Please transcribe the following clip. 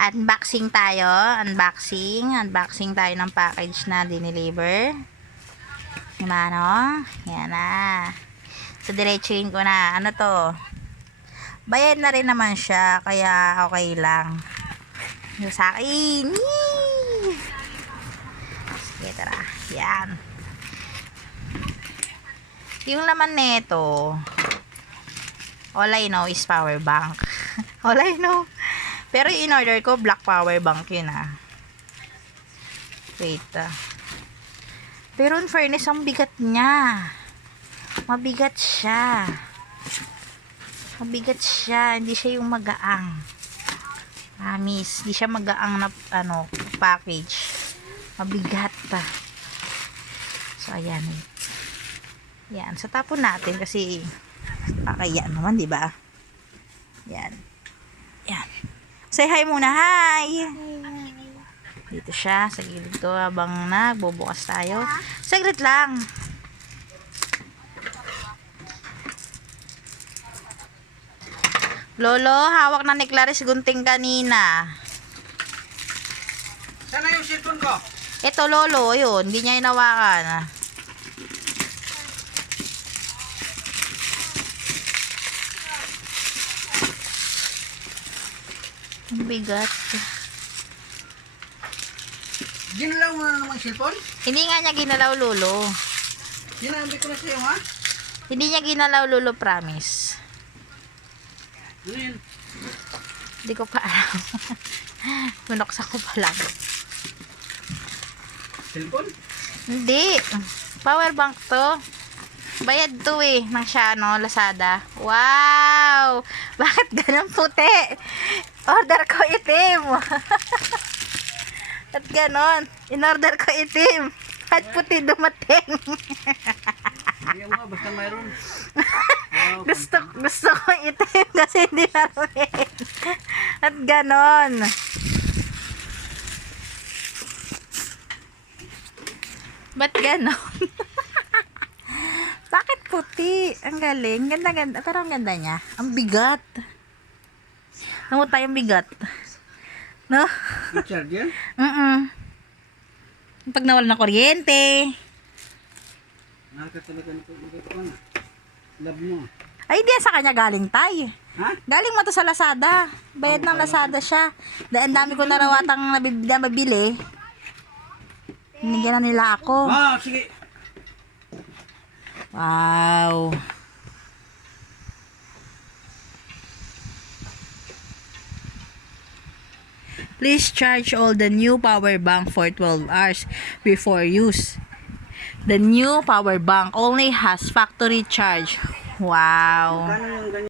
Unboxing tayo. Unboxing tayo ng package na dineliver. Yung ano? Yan na. So, diretsuhin ko na. Ano to? Bayad na rin naman siya. Kaya, okay lang. Yung sa akin. Yee! Sige, tara. Yan. Yung laman nito, all I know is power bank. All I know. Pero in order ko, black power bank yun ah. Wait ah. Pero in fairness, ang bigat niya. Mabigat siya. Mabigat siya. Hindi siya yung magaang. Promise. Hindi siya magaang na package. Mabigat pa. So, ayan. Yan. So, tapon natin kasi pakaya naman, di ba? Yan. Yan. Say hi muna. Hi! Dito siya. Sa gilid ko habang nagbubukas tayo. Saglit lang. Lolo, hawak na ni Clarice gunting kanina. Sana yung cellphone ko? Ito, Lolo. Yun. Hindi niya inawakan. Ang bigat. Ginalaw mo na naman cellphone? Hindi nga niya ginalaw, Lolo. Sinabi ko na sa'yo, ha? Hindi niya ginalaw, Lolo. Promise. Ano yun? Hindi ko pa alam. Bunoksa ko pa lang. Cellphone? Hindi. Power bank to. Bayad to eh. Nang siya, Lazada. Wow! Bakit ganun puti? Order ko itim. At ganon. In-order ko itim. At puti dumating. Hindi mo, basta mayroon. Wow, gusto ko itim kasi hindi namin. At ganon. Ba't ganon? Bakit puti? Ang galing. Ganda-ganda. Pero ang ganda niya. Ang bigat. Namut tayong bigat. No? yung charger? Pag nawala ng kuryente. Nakaka talaga nito. Love mo. Ay, hindi sa kanya galing tay. Ha? Galing mo to sa Lazada. Bayad ng Lazada siya. Dahil dami ko narawatang nabibili. Hinigyan na nila ako. Wow, sige. Wow. Please charge all the new power bank for 12 hours before use. The new power bank only has factory charge. Wow. Kano yung ganyan?